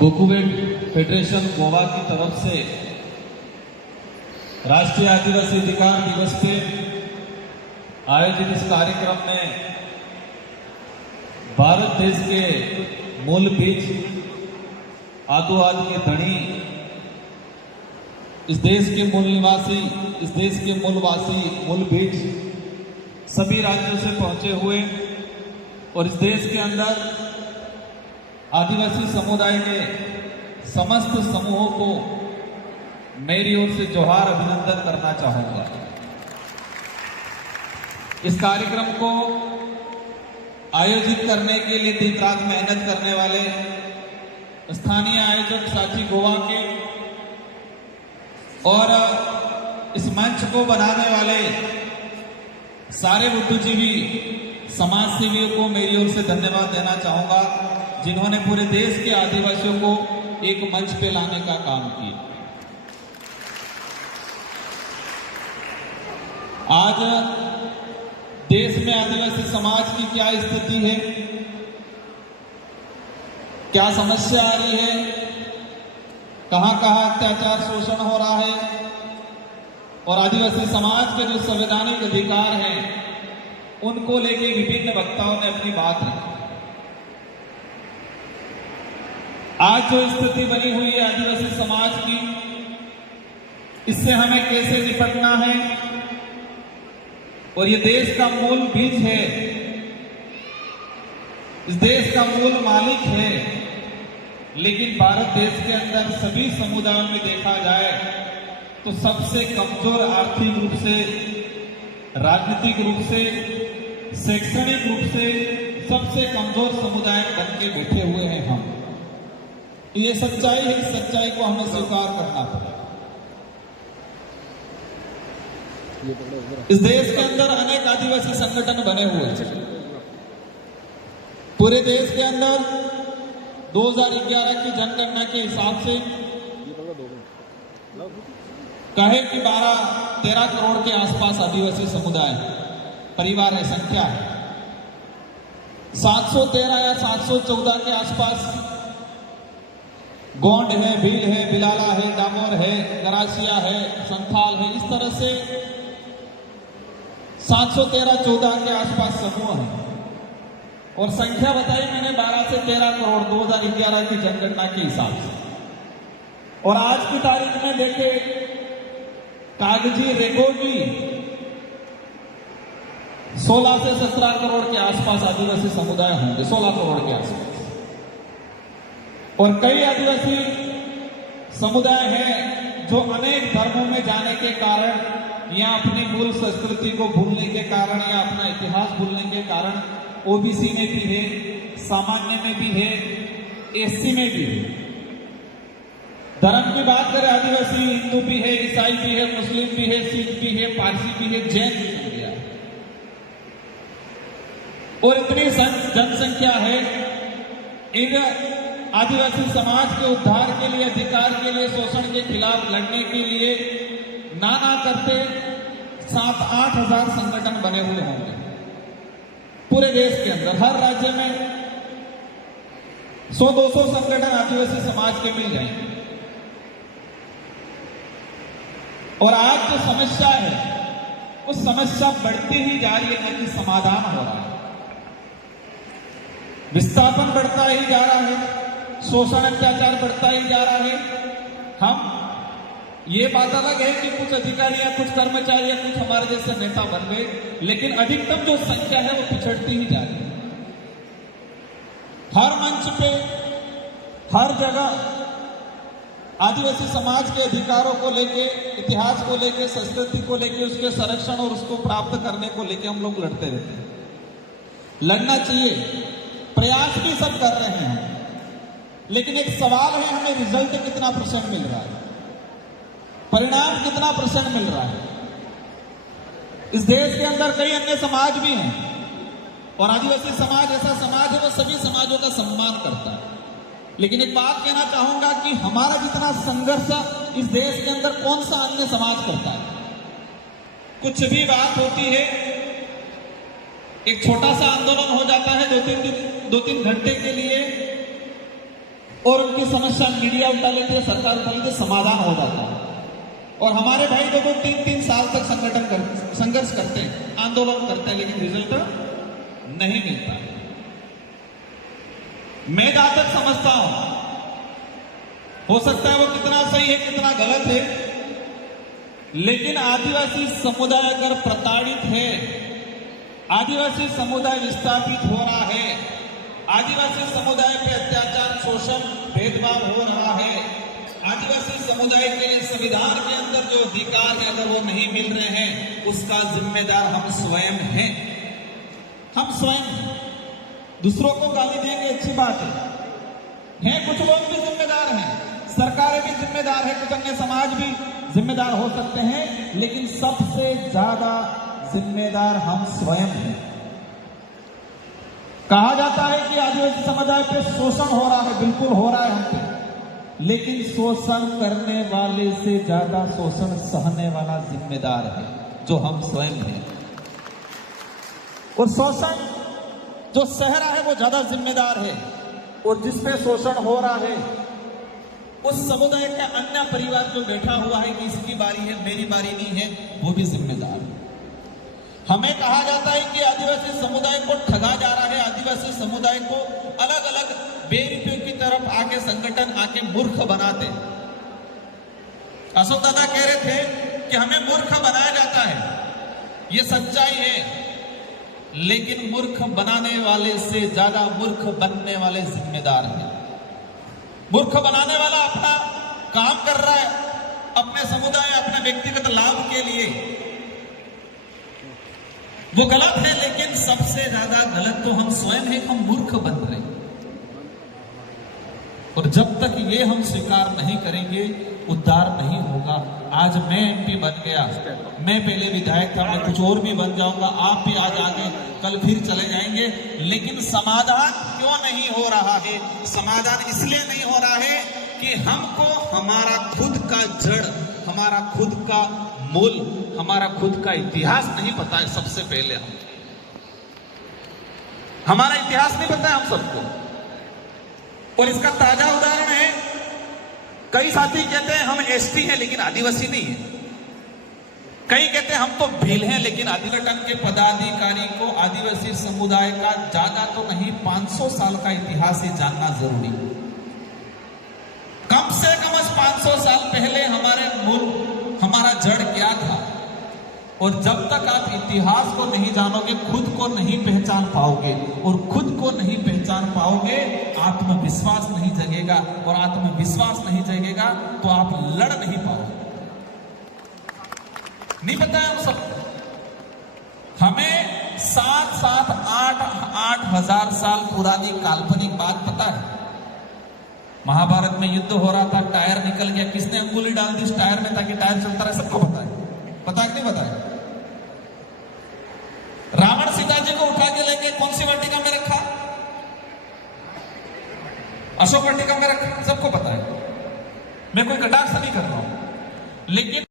गोकुवेट federation Goa की तरफ से राष्ट्रीय आदिवासी अधिकार दिवस पे आयोजित इस कार्यक्रम में भारत देश के मूल बीज आदुआद के धनी, इस देश के मूल निवासी, इस देश के मूलवासी, मूल बीज सभी राज्यों से पहुंचे हुए और इस देश के अंदर आदिवासी समुदाय के समस्त समूहों को मेरी ओर से जोहार अभिनंदन करना चाहूंगा। इस कार्यक्रम को आयोजित करने के लिए दिन रात मेहनत करने वाले स्थानीय आयोजक साथी गोवा के और इस मंच को बनाने वाले सारे बुद्धिजीवी समाज सेवियों को मेरी ओर से धन्यवाद देना चाहूंगा, जिन्होंने पूरे देश के आदिवासियों को एक मंच पे लाने का काम किया। आज देश में आदिवासी समाज की क्या स्थिति है, क्या समस्या आ रही है, कहां कहां अत्याचार शोषण हो रहा है और आदिवासी समाज के जो संवैधानिक अधिकार हैं उनको लेके विभिन्न वक्ताओं ने अपनी बात रखी। आज जो स्थिति बनी हुई है आदिवासी समाज की, इससे हमें कैसे निपटना है और ये देश का मूल बीज है, इस देश का मूल मालिक है, लेकिन भारत देश के अंदर सभी समुदायों में देखा जाए तो सबसे कमजोर आर्थिक रूप से, राजनीतिक रूप से, शैक्षणिक रूप से सबसे कमजोर समुदाय बन के बैठे हुए हैं हम। ये सच्चाई है, इस सच्चाई को हमें स्वीकार करना पड़ेगा। इस देश के अंदर अनेक आदिवासी संगठन बने हुए हैं। पूरे देश के अंदर 2011 की जनगणना के हिसाब से कहे कि 12-13 करोड़ के आसपास आदिवासी समुदाय परिवार है, संख्या है। 713 या 714 के आसपास गोंड है, भील है, बिलाला है, डामोर है, गरासिया है, संथाल है, इस तरह से 713-14 के आसपास समूह है और संख्या बताई मैंने 12 से 13 करोड़ 2011 की जनगणना के हिसाब से। और आज की तारीख में देखें, कागजी रेकोगी 16 से 17 करोड़ के आसपास आदिवासी समुदाय होंगे, 16 करोड़ के आसपास। और कई आदिवासी समुदाय हैं जो अनेक धर्मों में जाने के कारण या अपनी मूल संस्कृति को भूलने के कारण या अपना इतिहास भूलने के कारण ओबीसी में भी है, सामान्य में भी है, एससी में भी है। धर्म की बात करें, आदिवासी हिंदू भी है, ईसाई भी है, मुस्लिम भी है, सिख भी है, पारसी भी है, जैन भी हो गया। और इतनी जनसंख्या है, इन आदिवासी समाज के उद्धार के लिए, अधिकार के लिए, शोषण के खिलाफ लड़ने के लिए ना करते 7-8 हजार संगठन बने हुए होंगे पूरे देश के अंदर। हर राज्य में 100-200 संगठन आदिवासी समाज के मिल जाएंगे। और आज जो समस्या है उस समस्या बढ़ती ही जा रही है, न कि समाधान हो रहा है। विस्थापन बढ़ता ही जा रहा है, शोषण अत्याचार बढ़ता ही जा रहा है। हम ये बात अलग है कि कुछ अधिकारी या कुछ कर्मचारी या कुछ हमारे जैसे नेता बन गए, लेकिन अधिकतम जो संख्या है वो पिछड़ती ही जा रही है। हर मंच पे, हर जगह आदिवासी समाज के अधिकारों को लेके, इतिहास को लेके, संस्कृति को लेके, उसके संरक्षण और उसको प्राप्त करने को लेके हम लोग लड़ते रहते हैं। लड़ना चाहिए, प्रयास भी सब कर रहे हैं, लेकिन एक सवाल है, हमें रिजल्ट कितना % मिल रहा है, परिणाम कितना % मिल रहा है। इस देश के अंदर कई अन्य समाज भी हैं और आदिवासी समाज ऐसा समाज है वो सभी समाजों का सम्मान करता है। लेकिन एक बात कहना चाहूंगा कि हमारा जितना संघर्ष इस देश के अंदर कौन सा अन्य समाज करता है। कुछ भी बात होती है, एक छोटा सा आंदोलन हो जाता है, 2-3 घंटे के लिए और उनकी समस्या मीडिया उठा लेती है, सरकार उठा लेती है, समाधान हो जाता है। और हमारे भाई तो 3-3 साल तक संघर्ष करते हैं, आंदोलन करते हैं, लेकिन रिजल्ट नहीं मिलता। मैं जहां तक समझता हूं, हो सकता है वो कितना सही है कितना गलत है, लेकिन आदिवासी समुदाय अगर प्रताड़ित है, आदिवासी समुदाय विस्थापित हो रहा है, आदिवासी समुदाय पे अत्याचार, शोषण, भेदभाव हो रहा है, आदिवासी समुदाय के संविधान के अंदर जो अधिकार है अगर वो नहीं मिल रहे हैं, उसका जिम्मेदार हम स्वयं हैं। हम स्वयं हैं। दूसरों को गाली देंगे अच्छी बात है, कुछ लोग भी जिम्मेदार हैं, सरकारें भी जिम्मेदार है, कुछ अन्य समाज भी जिम्मेदार हो सकते हैं, लेकिन सबसे ज्यादा जिम्मेदार हम स्वयं हैं। कहा जाता है कि आदिवासी समुदाय पे शोषण हो रहा है, बिल्कुल हो रहा है हम पे, लेकिन शोषण करने वाले से ज्यादा शोषण सहने वाला जिम्मेदार है, जो हम स्वयं हैं। और शोषण जो सह रहा है वो ज्यादा जिम्मेदार है, और जिसपे शोषण हो रहा है उस समुदाय का अन्य परिवार जो बैठा हुआ है कि इसकी बारी है, मेरी बारी नहीं है, वो भी जिम्मेदार है। हमें कहा जाता है कि आदिवासी समुदाय को ठगा जा रहा है, आदिवासी समुदाय को अलग अलग बेरुपयों की तरफ आके संगठन आके मूर्ख बनाते। अशोक दादा कह रहे थे कि हमें मूर्ख बनाया जाता है, ये सच्चाई है, लेकिन मूर्ख बनाने वाले से ज्यादा मूर्ख बनने वाले जिम्मेदार हैं। मूर्ख बनाने वाला अपना काम कर रहा है अपने समुदाय, अपने व्यक्तिगत लाभ के लिए, वो गलत है, लेकिन सबसे ज्यादा गलत तो हम स्वयं हैं, हम मूर्ख बन रहे हैं। और जब तक ये हम स्वीकार नहीं करेंगे, उद्धार नहीं होगा। आज मैं एमपी बन गया, मैं पहले विधायक था, मैं कुछ और भी बन जाऊंगा, आप भी आज आगे कल फिर चले जाएंगे, लेकिन समाधान क्यों नहीं हो रहा है? समाधान इसलिए नहीं हो रहा है कि हमको हमारा खुद का जड़, हमारा खुद का मूल, हमारा खुद का इतिहास नहीं पता है। सबसे पहले हमारा इतिहास नहीं पता है हम सबको। और इसका ताजा उदाहरण है, कई साथी कहते हैं हम एसटी हैं लेकिन आदिवासी नहीं है, कई कहते हैं हम तो भील हैं, लेकिन आदिवासी के पदाधिकारी को आदिवासी समुदाय का ज्यादा तो नहीं 500 साल का इतिहास ही जानना जरूरी। कम से कम 500 साल पहले हमारे मूल, हमारा जड़ क्या था। और जब तक आप इतिहास को नहीं जानोगे, खुद को नहीं पहचान पाओगे, और खुद को नहीं पहचान पाओगे, आत्मविश्वास नहीं जगेगा, और आत्मविश्वास नहीं जगेगा तो आप लड़ नहीं पाओगे। नहीं पता है हम सब, हमें 7-7, 8-8 हजार साल पुरानी काल्पनिक बात पता है। महाभारत में युद्ध हो रहा था, टायर निकल गया, किसने अंगुली डाल दी उस टायर में ताकि टायर चलता रहे, सबको पता है। पता है कि नहीं पता है? रावण सीता जी को उठा के लेके कौन सी वाटिका में रखा? अशोक वाटिका में रखा, सबको पता है। मैं कोई कटाक्ष नहीं कर रहा हूं, लेकिन